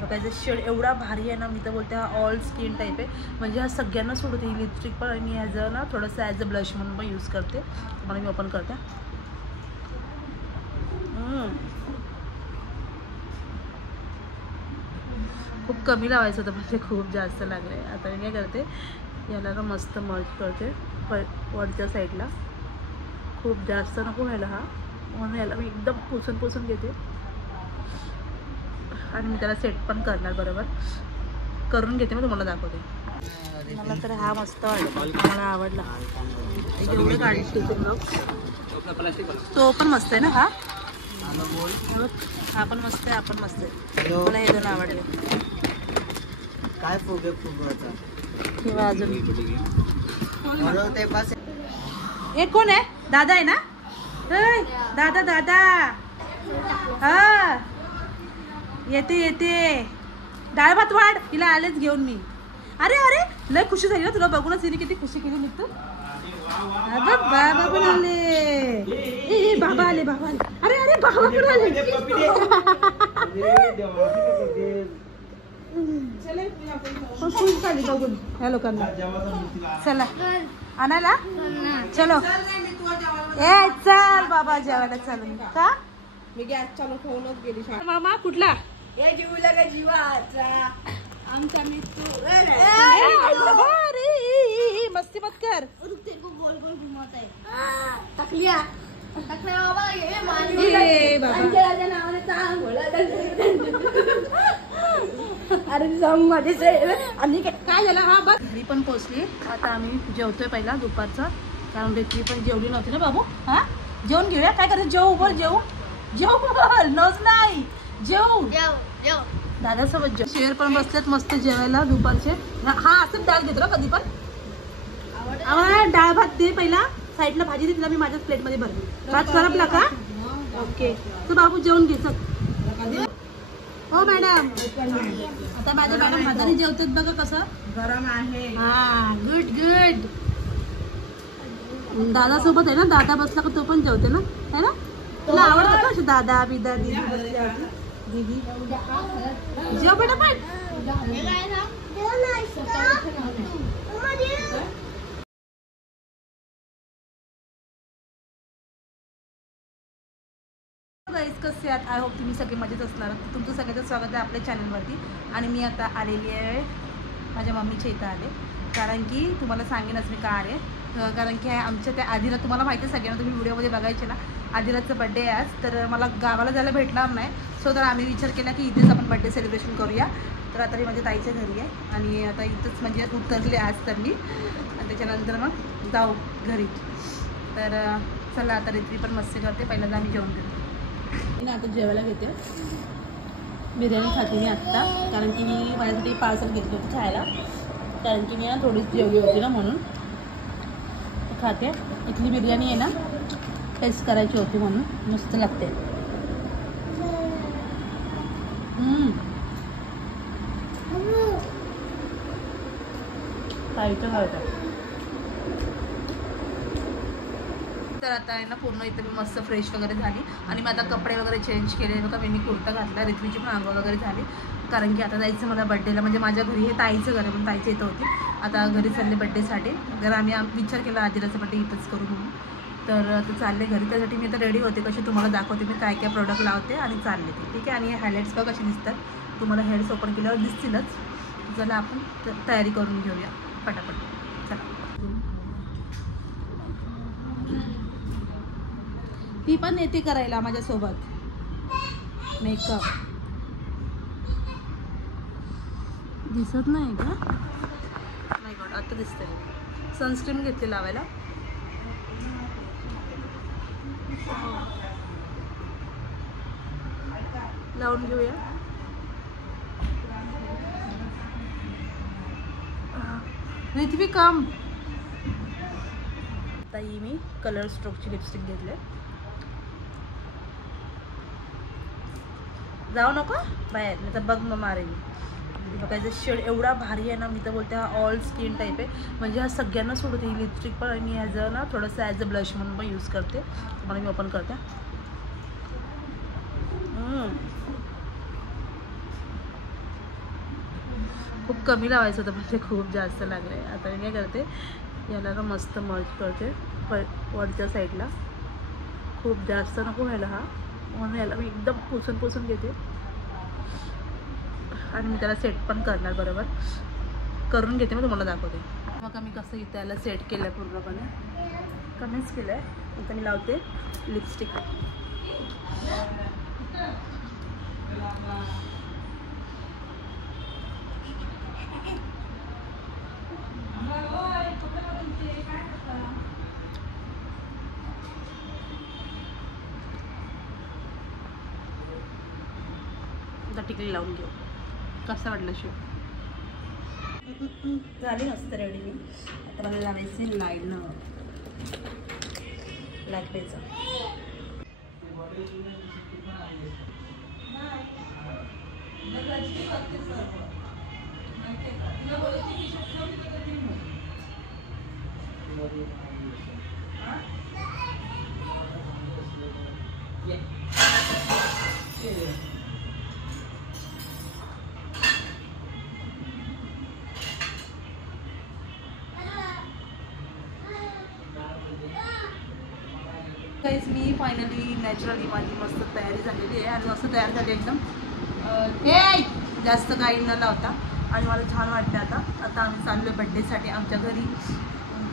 बघायचं शेड एवढा भारी आहे ना, मी तर बोलते हा ऑल स्किन टाईप आहे, म्हणजे हा सगळ्यांना सूट होते ही लिपस्टिक पण. आणि ॲज अ ना थोडंसं ॲज अ ब्लश म्हणून पण यूज करते. तुम्हाला मी ओपन करते. खूप कमी लावायचं होतं म्हणजे खूप जास्त लागले. आता मी काय करते, याला ना मस्त मर्ज करते वरच्या साईडला. खूप जास्त नको व्हायला हा, म्हणून याला मी एकदम पुसून घेते. आणि मी त्याला सेट पण करणार, बरोबर करून घेते, मी तुम्हाला दाखवते. मला तर हा मस्त वाटला, मला आवडला. एवढं काढते तो पण मस्त आहे ना हा. हा पण मस्त आहे, हा पण मस्त आहे. मला हे दोन आवडले. काय फुगवायचा किंवा अजून हे कोण आहे? दादा आहे ना? दादा दादा हा येते. डाळ भात वाढ, हिला आलेच घेऊन मी. अरे लय खुशी झाली ना तुला बघूनच, हिने किती खुशी केली. निघतो बाबा पण आले. बाबा आले. अरे बाबा पण आले. खुश झाली बघून ह्या लोकांना. चला आणायला चलो. ए चल बाबा जेवायला चालू का. मी गॅस चालू ठेवूनच गेली. मामा कुठला जीवला का जीवाचा आमचा मित्र. अरे मस्ती मत कर. गोल घुमवत आहे तकलिया बाबा. अरे जाऊन माझे आणि काय झालं. हा बस घरी पण पोचली. आता आम्ही जेवतोय पहिला दुपारचा, कारण रेती पण जेवली नव्हती ना बाबू. हा जेवण घेऊया. काय करायचं, जेवू बोल. जेवू बोल, नोच नाही जेवू. दादासोबत जेव. शेर पण बसलेत मस्त जेवायला दुपारचे. हा असंच डाळ घेतो कधी पण. आम्हाला डाळ भात दे पहिला, साईडला भाजी दे. तिला मी माझ्याच प्लेटमध्ये भरली. भात करपला का. ओके तर बाबू जेवण घे चल. हो मॅडम. आता माझ्या मॅडम हाताने जेवतात बघा कसं गरम आहे. हा गुड. दादा सोबत आहे ना, दादा बसला का तो पण जेवते ना, है ना. तुला आवडतं का दादा बिदा दीदी दीदी. जेव बेटा पण. गाईज कसे आहात. आय होप तुम्ही सगळे मजेत असणार. तुमचं सगळ्यांचं स्वागत आहे आपल्या चॅनलवरती. आणि मी आता आलेली आहे माझ्या मम्मीच्या इथं आले, कारण की तुम्हाला सांगेनच मी का आले. कारण की आमच्या त्या आधीला तुम्हाला माहिती आहे सगळ्यांना, तुम्ही व्हिडिओमध्ये बघायचे ना. आधीलाचं बड्डे आहे आज, तर मला गावाला जायला भेटणार नाही. सो तर आम्ही विचार केला की इथेच आपण बड्डे सेलिब्रेशन करूया. तर आता मी माझ्या ताईच्या घरी आहे आणि आता इथंच म्हणजे उतरले आज तर मी, आणि त्याच्यानंतर मग जाऊ घरी. तर चला आता रेत्री पण मस्ती करते. पहिल्यांदा आम्ही जेवण करतो. मी आता जेवायला घेते. बिर्याणी खाते मी आत्ता, कारण की मी माझ्यासाठी पार्सल घेतली होती खायला, कारण की मी ना थोडीच जेवली होती ना, म्हणून खाते. इथली बिर्याणी आहे ना टेस्ट करायची होती म्हणून. मस्त लागते. तर आता आहे ना पूर्ण इथं मी मस्त फ्रेश वगैरे झाली आणि मग आता कपडे वगैरे चेंज केले बघा. मी कुर्ता घातला. रित्वीची पण आंघोळ वगैरे झाली, कारण की आता जायचं मला बड्डेला. म्हणजे माझ्या घरी हे ताईचं घर आहे, पण ताईचं इथं होती. आता घरी चालले बड्डेसाठी. जर आम्ही विचार केला आदिलाचा बड्डे इथंच करू म्हणून, तर आता चालले घरी. त्यासाठी मी आता रेडी होते. कशी तुम्हाला दाखवते मी काय प्रोडक्ट लावते आणि चालले ते, ठीक आहे. आणि हे हायलाईट्स बघा कसे दिसतात, तुम्हाला हेअर्स ओपन केल्यावर दिसतीलच. चला आपण तयारी करून घेऊया पटापट. चला. ती पण येते करायला माझ्यासोबत मेकअप. दिसत नाही का. नाही गॉड आता दिसतंय. सनस्क्रीन घेतली लावायला. लावून घेऊया. रित्वी कम. आता ही मी कलर स्ट्रोकची लिपस्टिक घेतले. जाऊ नको बाहेर, नाही तर बघ मग मारेल. बघायचं शेड एवढा भारी आहे ना, मी तर बोलते हा ऑल स्किन टाईप आहे, म्हणजे हा सगळ्यांना सूट होते ही लिपस्टिक पण. आणि ॲज अ ना थोडंसं ॲज अ ब्लश म्हणून पण यूज करते. तुम्हाला मी ओपन करते. खूप कमी लावायचं होतं पण ते खूप जास्त लागले. आता मी काय करते, याला ना मस्त मर्ज करते वरच्या साईडला. खूप जास्त नको व्हायला हा, म्हणून याला मी एकदम पुसून घेते आणि मी त्याला सेट पण करणार, बरोबर करून घेते. मग तुम्हाला दाखवते बघा मी कसं इथं याला सेट केलं आहे. पूर्णपणे कमीच केलं आहे. आता मी लावते लिपस्टिक. आता टिकली लावून घेऊ. कसं वाटलं शिव? झाली मस्त रेडी मी. आता मला लावायचे लायनर, ब्लॅक पेनचं. गाईज मी फायनली नॅचरली माझी मस्त तयारी झालेली आहे आणि मस्त तयार झाली एकदम. जास्त काही न लावता आणि मला छान वाटतं. आता आम्ही चाललो आहे बड्डेसाठी. आमच्या घरी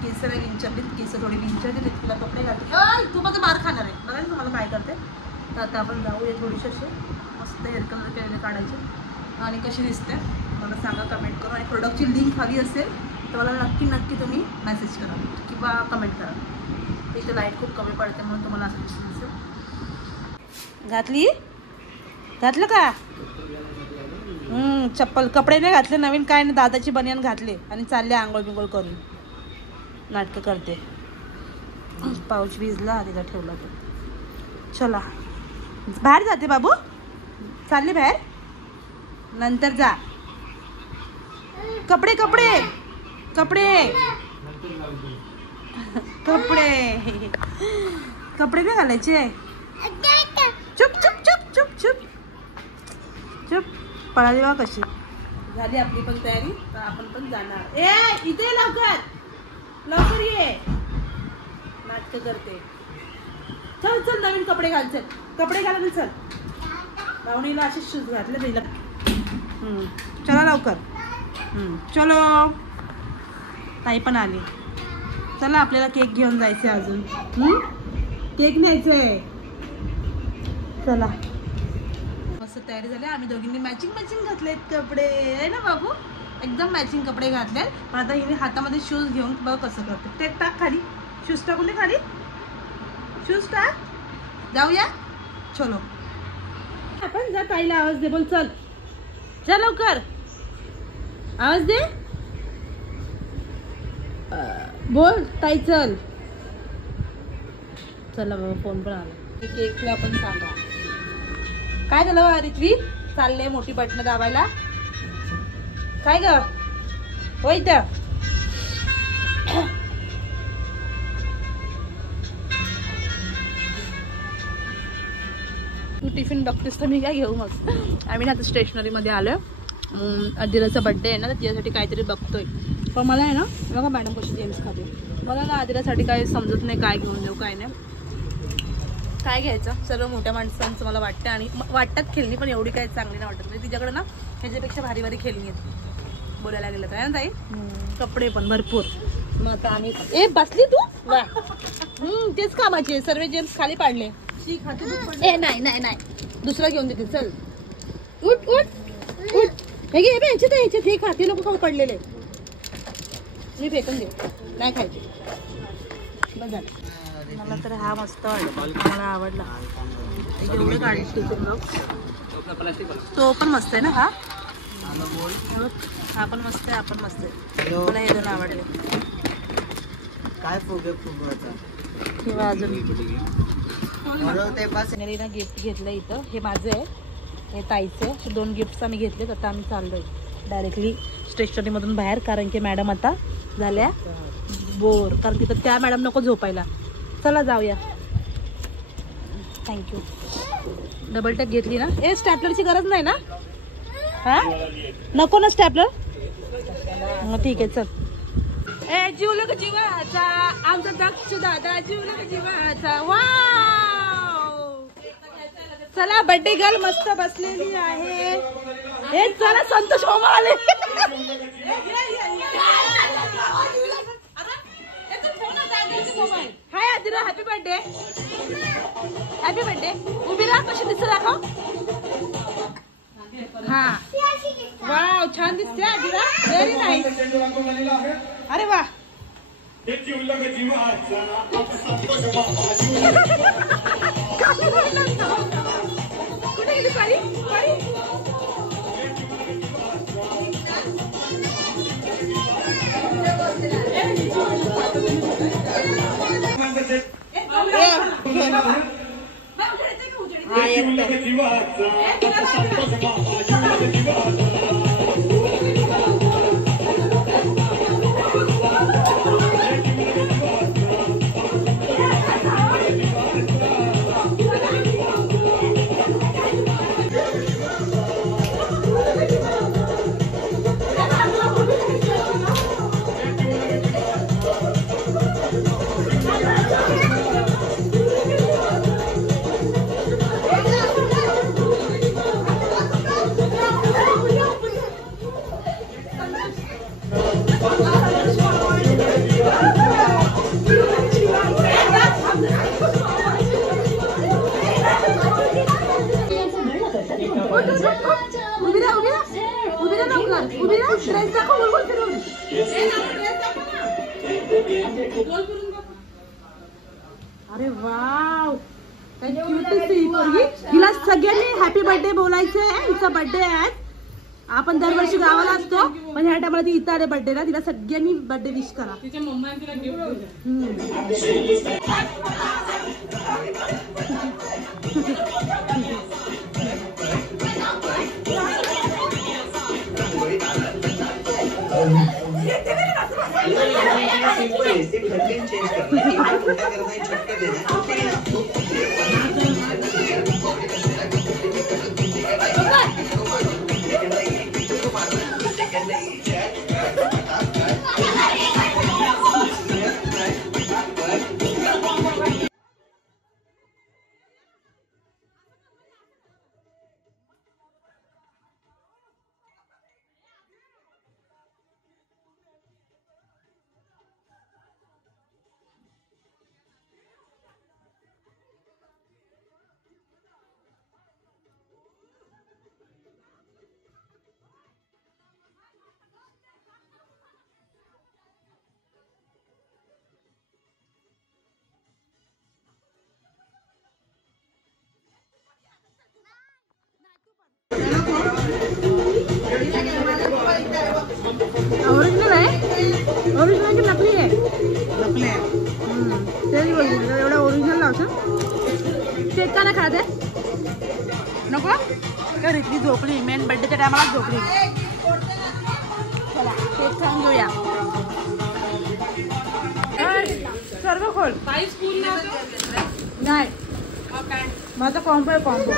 केस नाही विंचरलीत, केस थोडी विंचरली, तिला कपडे घालते. तू माझं मार खाणार आहे बघा ना तुम्हाला काय करते. तर आता आपण जाऊया थोडेसे असे मस्त हेअर कलर केलेले काढायचे. आणि कशी दिसते मला सांगा कमेंट करून. आणि प्रोडक्टची लिंक हवी असेल तर मला नक्की तुम्ही मेसेज करा किंवा कमेंट करा. इथे लाईट खूप कमी पडते म्हणून तुम्हाला असं दिसेल. घातलं का चप्पल? कपडे नाही घातले नवीन, काय नाही, दादाची बनियान घातले आणि चालले आंघोळ बिंघोळ करून. नाटकं करते. पाऊच भिजला तिथं ठेवला तो. चला बाहेर जाते बाबू, चालले बाहेर, नंतर जा. कपडे कपडे कपडे कपडे कपडे नाही घालायचे. चुप चुप चुप चुप चुप चुप. पळाली बा कशी. झाली आपली पण तयारी, तर आपण पण जाणार. इथे लवकर ये. नाटकं करते. चल चल नवीन कपडे घाल. चल कपडे घाला. चल लावणीला असे शूज घातले तिला. चला लवकर. चलो ताई पण आली. चला आपल्याला केक घेऊन जायचे अजून. केक न्यायचंय. चला मस्त तयारी झाली. आम्ही दोघींनी मॅचिंग घातलेत कपडे आहे ना बाबू, एकदम मॅचिंग कपडे घातले. पण आता हिने हातामध्ये शूज घेऊन बघ कसं करते. ते टाक खाली, शूज टाकून दे खाली. शूज टाक. जाऊया चलो. आपण जा. ताईला आवाज दे. बोल चल. जा लवकर आवाज दे. बोल ताई चल. चला बाबा फोन पण आला. केकला पण सांगा काय झालं. रित्वी चालले मोठी बटणं दाबायला. काय ग हो इथं. तू टिफिन बघतेस तर मी काय घेऊ. मग आम्ही ना आता स्टेशनरीमध्ये आलो. आदिराचा बड्डे आहे ना, तर तिच्यासाठी काहीतरी बघतोय. पण मला आहे ना बघा मॅडम कशी जेम्स खाते. मला ना आदिरासाठी काय समजत नाही काय घेऊन देऊ काय नाही. काय घ्यायचं सर्व मोठ्या माणसांचं मला वाटतं. आणि वाटतात खेळणी पण एवढी काही चांगली नाही वाटत. म्हणजे तिच्याकडे ना ह्याच्यापेक्षा भारी भारी खेळणी आहेत बोलायला गेलं तर. आहे ना ताई. कपडे पण भरपूर. मग आता आम्ही बसली तू वा. तेच कामाचे सर्व जेम्स खाली पाडले. नाही नाही नाही दुसरा घेऊन देते. चल उठ उठ उठ. हे घे ह्याच्यात हे खाते लोक खाऊ पडलेले. मी फेकून देऊ नाही खायचे. बस झालं. मला तर हा मस्त वाटतो. मला आवडला. एवढे काढले तो पण मस्त आहे ना. हा पण मस्त आहे. आपण मस्त आहे. मला हे दोन आवडले. काय फुगे फुगवायचा किंवा अजून गिफ्ट घेतलं इथं. हे माझं आहे, हे ताईचं आहे. असे 2 गिफ्ट्स आम्ही घेतलेत. आता आम्ही चाललोय डायरेक्टली स्टेशनरीमधून बाहेर, कारण की मॅडम आता झाल्या बोर. कारण तिथं त्या मॅडम नको झोपायला. चला जाऊया. थँक्यू. डबल टेप घेतली ना. स्टॅपलरची गरज नाही ना. हा नको ना स्टॅपलर. ठीक आहे चल. ए जीवलग जीवाचा आमचा दक्ष दादा जीवलग जीवाचा. वाव चला बर्थडे गर्ल मस्त बसलेली आहे. हे चला संतोष मामा आले. Hi Aadira happy birthday. Happy birthday. उभी राहा कशी दिसत राहा. हा वाव छान दिसते आदिरा. Very nice. अरे वा कुठे गेली पारी पारी. अरे वाव हिला सगळ्यांनी हॅपी बर्थडे बोलायचं आहे. हिचा बर्थडे आहे. आपण दरवर्षी गावाला असतो पण ह्या टायमाला ती इथं आले बर्थडेला. तिला सगळ्यांनी बर्थडे विश करा. तिच्या मम्माने तिला ओरिजिनल आहे. ओरिजिनल की नकली आहे. नकली आहे. तरी बोल एवढा ओरिजिनल लावतो. केक का नाही खाते नको तर इथली झोपली. मेन बर्थडेच्या टायमाला झोपली. चला केक खाऊन घेऊया. सर्व खोल नाही माझा कॉम्बो आहे. कॉम्बो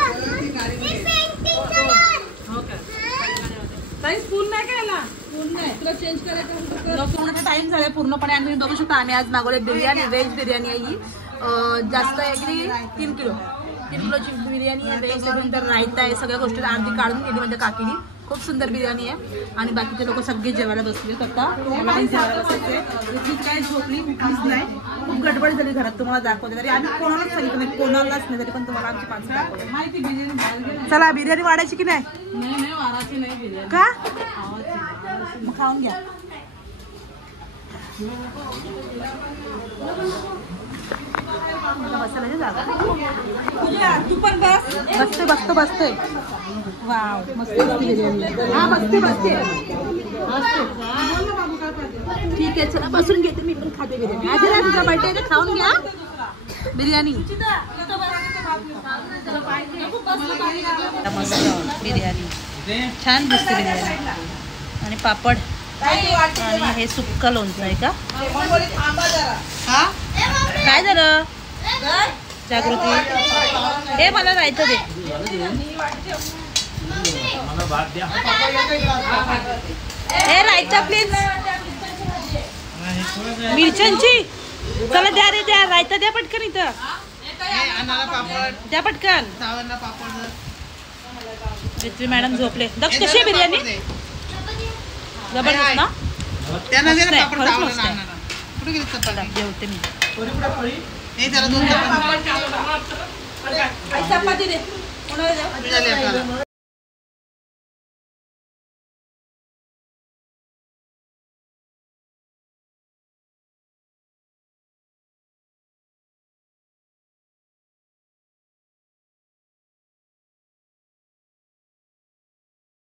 स्पून नाही केला. स्पून नाही तुला चेंज करायचं. टाइम झालाय पूर्णपणे. आणि तुम्ही बघू शकता आम्ही आज मागवले बिर्याणी. व्हेज बिर्याणी आहे ही. जास्त ॲग्री 3 किलोची बिर्याणी आहे. व्हेज त्याच्यानंतर रायता आहे. सगळ्या गोष्टी अर्धी काढून गेली म्हणजे काकीनी. खूप सुंदर बिर्याणी आहे. आणि बाकीचे लोक सगळे जेवायला बसले. आता मला पण जेवायला बसायचे. इतकी काय झोपली उठलीच नाही. खूप गडबड झाली घरात. तुम्हाला दाखवते तरी आम्ही कोणालाच सांगितलं नाही. कोणालाच नाही तरी पण तुम्हाला आमची माणसं दाखवली. माहिती बिर्याणी. चला बिर्याणी वाढायची की नाही. वाढायची नाही बिर्याणी का मग खाऊन घ्या. तू पण बसते बसते बसते. वाव मस्त बिर्याणी. हा बसते बसते. ठीक आहे चला बसून घेते. मी पण खाते बिर्याणी. आधी तुझा बर्थडे खाऊन घ्या बिर्याणी. मस्त बिर्याणी छान दिसते बिर्याणी. आणि पापड आणि हे सुक्का लोणचं आहे का. काय झालं जागृती. हे मला राहायचं दे. ए रायता प्लीज मिरच्यांची चला द्या रे द्या रायता द्या पटकन इथं द्या पटकन पृथ्वी मॅडम झोपले दक्ष कशी आहे बिर्याणी जबरदस्त ना जेवते मी चपाती दे